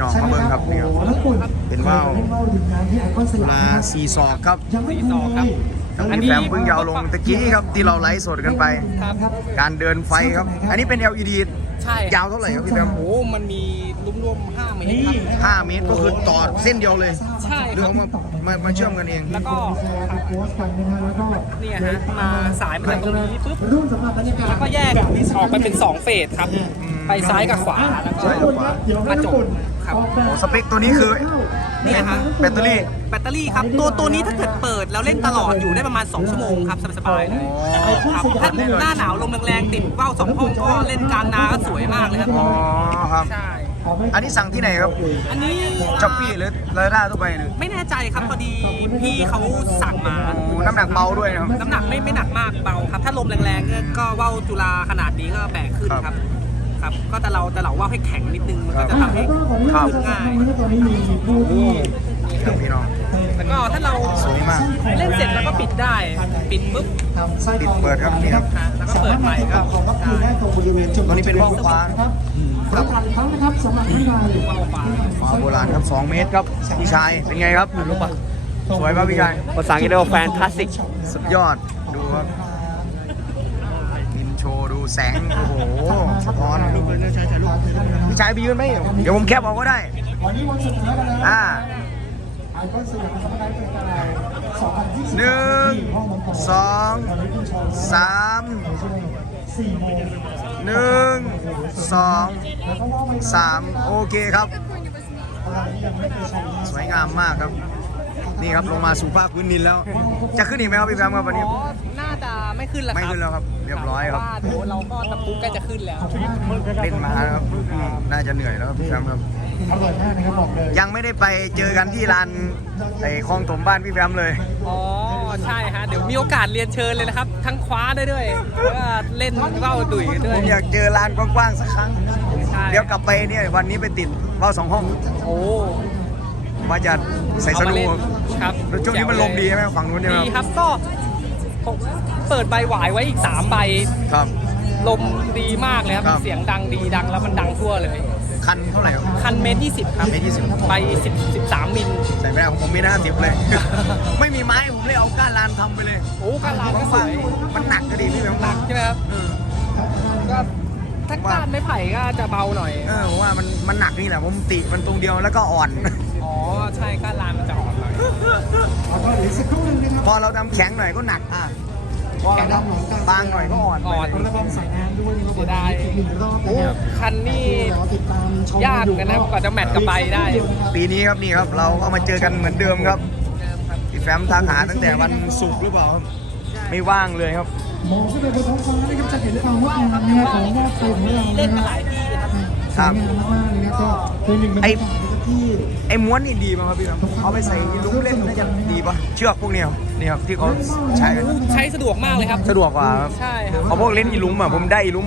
น้องมาเบิ่งครับนี่ครับเป็นว่าวเวลาสี่ศอกครับสี่ศอกครับอัอันนนี้นี้แฟมเพิ่งจะเอาลงตะกี้ครับที่เราไลฟ์สดกันไปครับการเดินไฟครับ อันนี้เป็น LED ใช่ยาวเท่าไหร่ครับพี่แฟมโอ้โหมันมีรวมๆห้าเมตรครับ5เมตรก็คือต่อเส้นเดียวเลยใช่หรือครัเอาบมามามาเชื่อมกันเอง แล้วก็เนี่ยฮะมาสายมาจากตรงนี้ปุ๊บแล้วก็แยกออกไปเป็น 2 เฟสครับ ไปซ้ายกับขวาแล้วก็ซ้ายกับขวามาจบครับ โอ้สเปคตัวนี้คือเนี่ยฮะแบตเตอรี่ แบตเตอรี่ครับ ตัวตัวนี้ถ้าเกิดเปิดแล้วเล่นตลอดอยู่ได้ประมาณ 2 ชั่วโมงครับ สบายๆเลยครับถ้าหน้าหนาวลมแรงๆติดว่าวสองห้องก็เล่นกลางนาก็สวยมากเลยครับอ๋อครับ ใช่ อันนี้สั่งที่ไหนครับอันนี้ช้อปปี้หรือลาด้าทั่วไปหรือไม่แน่ใจครับพอดีพี่เขาสั่งมา โอ้น้ำหนักเบาด้วยนะครับ น้ำหนักไม่ไม่หนักมากเบาครับ ถ้าลมแรงๆเนี่ยก็ว่าวจุฬาขนาดนี้ก็แบกขึ้นครับ ครับก็แต่เราแต่เราว่าวให้แข็งนิดนึงมันก็จะทำให้ครับขึ้นง่ายโอ้ครับพี่น้อง แล้วก็ถ้าเราสวยมาก เล่นเสร็จแล้วก็ปิดได้ ปิดปุ๊บปิดเปิดครับนี่ครับฮะแล้วก็เปิดใหม่ก็ได้ตัวนี้เป็นว่าวฟ้าครับครั้งนะครับสำหรับท่านใดว่าวฟ้าฟ้าโบราณครับ2เมตรครับพี่ชายเป็นไงครับรู้ปะสวยป่ะพี่ชายภาษาอังกฤษเรียกว่าแฟนตาสติกสุดยอดดูครับบินโชว์ ดูแสง โอ้โหสะท้อนพี่ชายไปยืนไหมเดี๋ยวผมแคปเอาก็ได้วันนี้วันสุดท้ายแล้วนะอ่าไอคอนสยามสมัยเป็นการ2020หนึ่งสองสามสี่โมงหนึ่งสองแล้วก็ว่าไปสามโอเคครับอะไรที่ยังไม่เคยชมสวยงามมากครับ นี่ครับลงมาสู่ภาคพื้นดินแล้ว จะขึ้นอีกไหมครับพี่แฟมครับวันนี้อ๋อน่าจะ ไม่ขึ้นแล้วครับไม่ขึ้นแล้วครับ เรียบร้อยครับว่าเดี๋ยวเราก็ตะปุกใกล้จะขึ้นแล้ว เล่นมาแล้วครับอืมน่าจะเหนื่อยแล้วครับพี่แฟมครับ อร่อยมากนะครับบอกเลยยังไม่ได้ไปเจอกันที่ลานไอ้คลองถมบ้านพี่แฟมเลย อ๋อใช่ฮะเดี๋ยวมีโอกาสเรียนเชิญเลยนะครับ ทั้งคว้าได้ด้วยแล้วก็เล่นว่าวดุยกันด้ผวยมอยากเจอลานกว้างๆสักครั้ง ใช่เดี๋ยวกลับไปเนี่ยวันนี้ไปติดว่าวสองห้องโอ้ว่าจะใส่สเอามานุเล่กนครับแล้วช่วงนี้มันลมดีใช่ไหมฝั่งนู้นเนี่ยดีครับก็ผม เปิดใบหวายไว้อีก 3 ใบ ครับ ลมดีมากเลยครับ ครับ เสียงดังดีดังแล้วมันดังทั่วเลย คันเท่าไหร่ครับ คันเมตรยี่สิบครับเมตร20ใบสิบสิบสามมิล ใส่ไม่ได้ของผมมีหน้าสิบเลย ไม่มีไม้ผมเลยเอาก้านลานทำไปเลยโอ้การลานก็สวยมันหนักก็ดีพี่แบงค์หนักใช่ไหมครับ เออก็ ถ้าก้านไม้ไผ่ก็จะเบาหน่อย เออผมว่ามันมันหนักนี่แหละผมติมันตรงเดียวแล้วก็อ่อน อ๋อ ใช่ก้านลานมันจะอ่อนหน่อยแล้วก็อีกสักครู่หนึงนะครับพอเราทำแข็งหน่อยก็หนักอะพอเราทำบางหน่อยก็อ่อนไปอ่อนระวังสายน้ำด้วยนะครับเสียดายอีกหนึ่งรอบโอ้นะครับคันนี่รอติดตามชมยากเหมือนกันนะกว่าจะแมทกับใบได้ ปีนี้ครับนี่ครับเราก็มาเจอกันเหมือนเดิมครับพี่แฟมทักหาตั้งแต่วันศุกร์หรือเปล่าครับ ไม่ว่างเลยครับมองขึ้นไปบนท้องฟ้านะครับจะเห็นความงดงามนะครับของหน้าไฟของเราเล่นนะมาคหรับลายที่ครับสวยงามมากๆเลยนะก็เป็นหนึ่งในไอ้บรรยากาศที่ไอ้ม้วนนี่ดีป่ะครับพี่แฟมเอาไปใส่ลุ้มเล่นน่าจะดีป่ะเชือกพวกเนี้ยครับนี่ครับที่เขาใช้กันใช้สะดวกมากเลยครับ สะดวกกว่าครับใช่ครับเขาพวกเล่นอีลุมอะผมได้อีลุม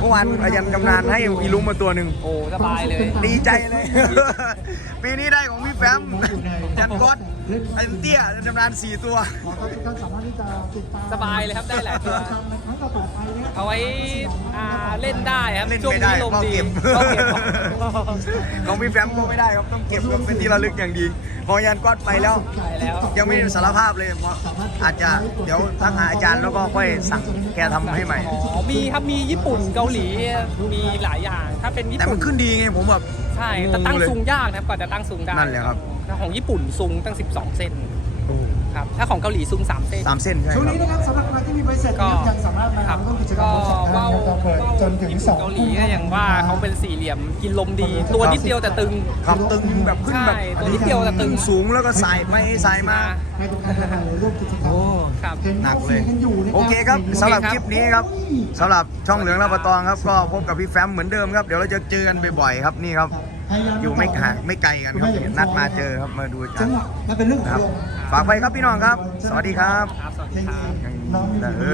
เมื่อวานอาจารย์กำนานให้อีลุมมาตัวหนึ่งโอ้สบายเลย ดีใจเลย ปีนี้ได้ของพี่แฟมจันก๊อตไอ้เตี้ยอาจารย์กำนานสี่ตัวขอต้อนรับทุกท่านสามารถที่จะติดตามสบายเลยครับได้หลายตัวกิจกรรมในครั้งต่อๆไปนะครับเอาไว้อ่าเล่นได้ครับเล่นช่วงไม่ได้นี้ลมก็ดีเก็บก็เก็บของพี่แฟมก็ไม่ได้ครับต้องเก็บครับเป็นที่ระลึกอย่างดีพอยันก๊อตไปแล้วไปแล้ว ยังไม่ได้สารภาพเลยเพราะอาจจะเดี๋ยวทักหาอาจารย์แล้วก็ค่อยสั่งแกทำให้ใหม่ อ๋อมีครับมีญี่ปุ่นเกาหลีมีหลายอย่าง ถ้าเป็นญี่แต่มัปุ่นนขึ้นดีไงผมแบบ ใช่แต่ตั้งงงเลย ซุงยากนะครับกว่าจะตั้งซุงได้นั่นแหละครับแล้วของญี่ปุ่นซุงตั้ง 12 เส้น ครับถ้าของเกาหลีซุง3เส้น สามเส้นใช่ช่วงครันี้บนะครับสำหรับใครที่มีใบเสร็จนะครับยังสามารถมาครับร่วมกิจกรรก็มของสองท่านว่าวนะครับเปิดจนถึงญี่สปุ่อนงเกาหลีทุ่มก็อย่างว่าเขาเป็นสี่เหลี่ยมกินลมดี ตัวนิดเดียวแต่ตึง ครับตึงแบบขึ้นแบบใช่ตัวนิดเดียวแต่ตึง สูงแล้วก็สายไปสายมา ให้ทุกท่านมาร่วมกิจกรรมครับเห็นหนักเลยกันอยู่นะโอเคครับสำหรับโอเคครับคลิปนี้ครับสำหรับช่องเหลืองรับประตองครับ ก็พบกับพี่แฟมเหมือนเดิมครับ เดี๋ยวเราจะเจอกันบ่อยๆครับนี่ครับพยายาม อยู่ไม่ห่างไม่ไกลกันครับนัดมาเจอครับมาดูอาจาจัรงย์หวะมันเป็นเรื่องขคองรับลมฝากไปครับพี่น้องครับ สวัสดีครับครับสวัสดีครับน้องมีเออ